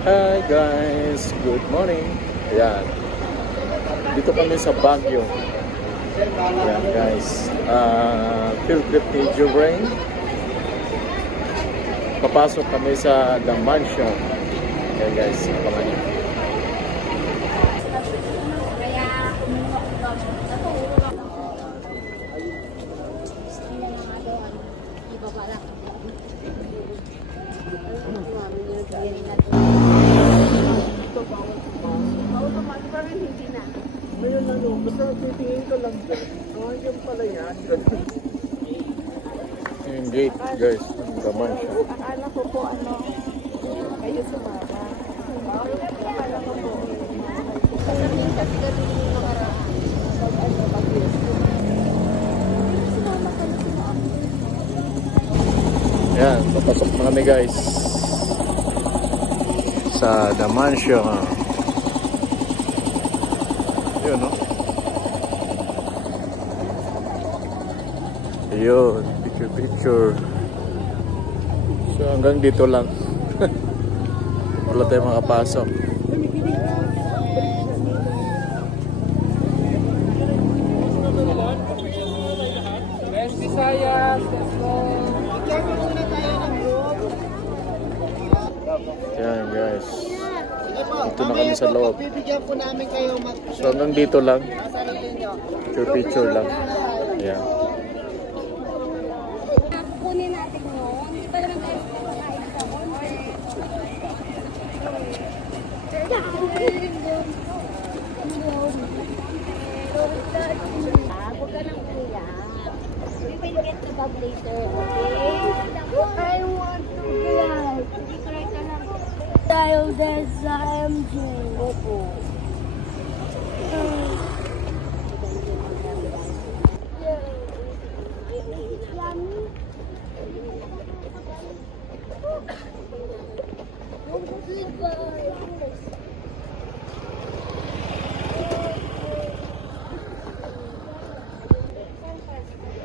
Hi guys, good morning. Ayan, dito kami sa Baguio. Ayan guys, field trip ni Jubrain. Papasok kami sa The Mansion. Ayan guys, abangan niyo. Basta titingin ko lang dyan. Yung pala yan. Yung gate guys, The Mansion. Akala ko po kayo sumama. Akala ko po sasabihin kasi ganun yung nakaraan. Sumama ka na sumama. Ayan, papasok na kami guys sa The Mansion. Yun, no? Ayun, picture. So hanggang dito lang. Wala tayong makapasok. West Visayas, let's go. Ayan guys, dito na kami sa loob. Bibigyan po namin kayo So hanggang dito lang. Picture lang. Ayan. Kunin natin yun. Hindi pa naman tayo kumakain sa konti. Huwag ka nang umiyak. We will get the bag later, okay? I want to cry. Hindi cry ka lang. Dahil sa MJ. Opo.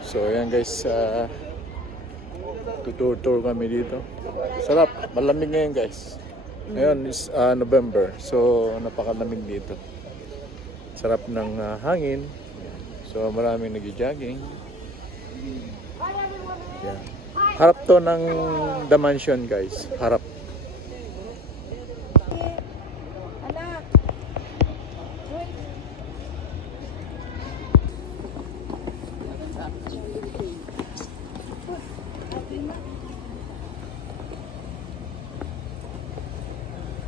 So ayan guys, tutur kami dito. Sarap, malamig ngayon guys. Ngayon is November, so napakalamig dito. Sarap ng hangin. So maraming nag-jogging. Yeah. Harap to ng The Mansion guys, harap.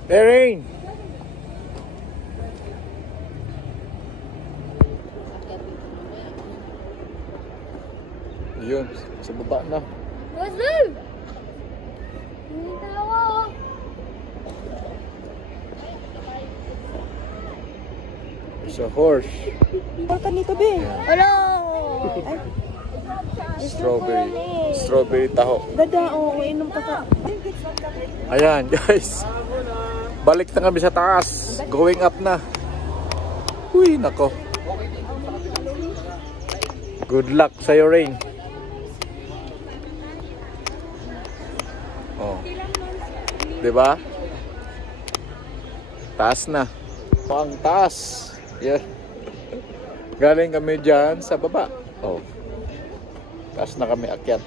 Erin! Yun, sa baba na. What's up? Hindi tawa. It's a horse. Porta nito, be. Hello! Strawberry taho. Dada, inom ka ka. Ayan guys, balik na kami sa taas. Going up na. Uy, nako. Good luck sa'yo, Rain. Oh. Diba? Taas na. Pang taas. Yeah. Galing kami dyan sa baba. Oh. Taas na kami akyat.